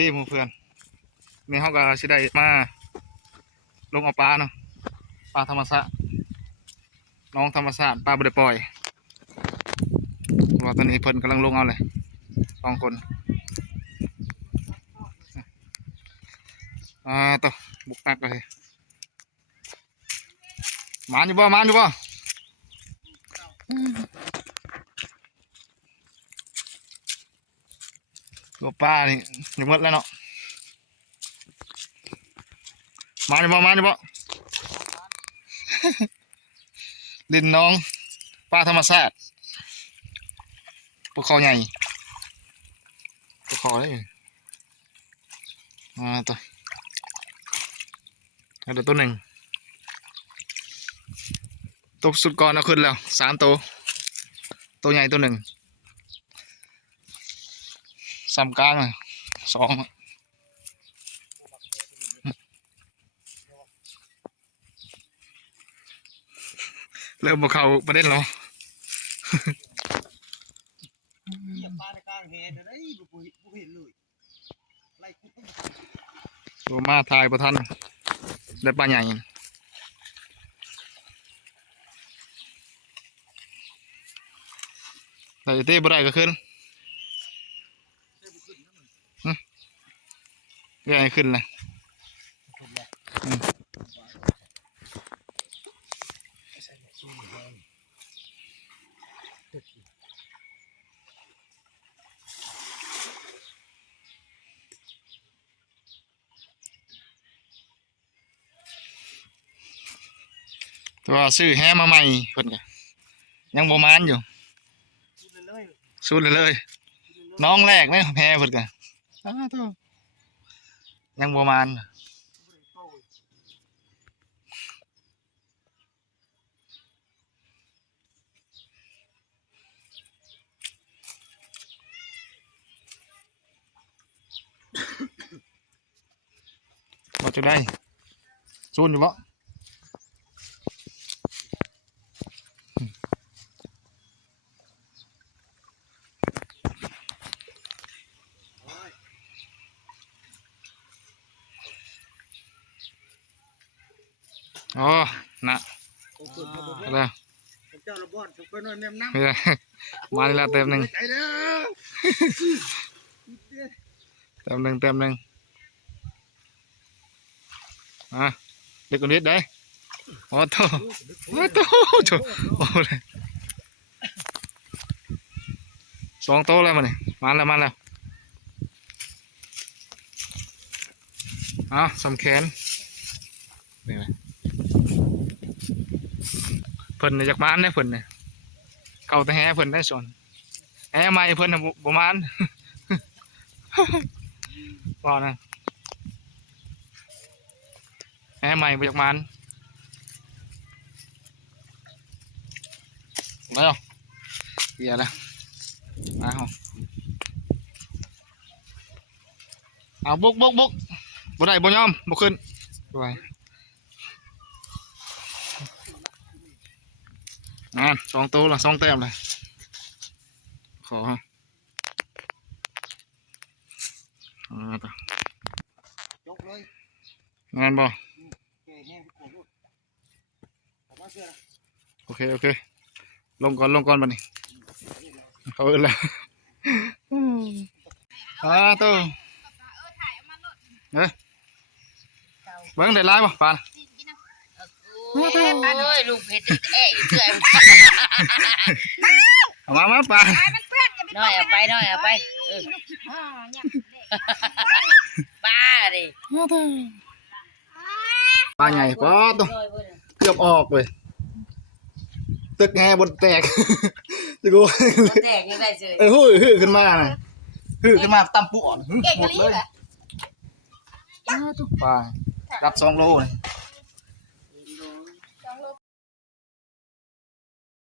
ที่หมู่เพื่อนนี่เขาก็สิได้มาลงเอาปลาเนาะปลาธรรมชาติน้องธรรมชาติปลาบริปล่อยว่าตอนนี้เพิ่นกำลังลงเอาเลย2 คนต่อบุกตักเลยมานอยู่บ่ตัวปลานี่อยู่หมดแล้วเนาะมาอยู่บ่ ดินน้องปลาธรรมชาติปลาคอใหญ่ปลาคอได้ตัวเดี๋ยวตัวหนึ่งตัวสุดก่อนเอาขึ้นแล้ว3 ตัวใหญ่ตัวหนึ่งซ้ำกลางเลย2เริ่มมาเข้าประเด็นแล้วตัวมาทายประทันได้ปลาใหญ่แต่เต้บ่ได้ก็ขึ้นใหญ่ขึ้นเลยตัวซื้อแฮมาใหม่เพิ่นก็ยังบ่มานอยู่สู้เลยน้องแรกเนี่ยแฮเพิ่นก็ยังบ่มานบ่จะได้สู้อยู่บ่อ๋อนะอะไรมาแล้วเต็มหนึ่งเเด็กคนนี้ได้โอ้โหโอ้เลย2 ตัวแล้วมันนี่มาแล้วสำแขนนี่ไหมเพิ่นจากบ้านได้เพิ่นเนี่ยเก่าแต่แห่เพิ่นได้ส่วนแห่ใหม่เพิ่นประมาณว่านะแห่ใหม่จากบ้านมาแล้วเดี๋ยวนะเอาบุกบ่ได้บ่ยอมบ่ขึ้นด้วย2 ตัวละ2 แต้มเลยขอต่องานบ่โอเคลงก่อนบัดนี้เขาเอิ้นแล้วตัวเบิ่งได้หลายบ่ปานơi lùng phết ẹ cười เอามาปลาnói ở bay ba đi ปลาใหญ่ก็ตัวเกือบออกเลยตึกแง่บนแตกจะกู แตกยังไงเฉย ฮือขึ้นมาตำปุ่นหมดเลยปลารับ2 โลเลย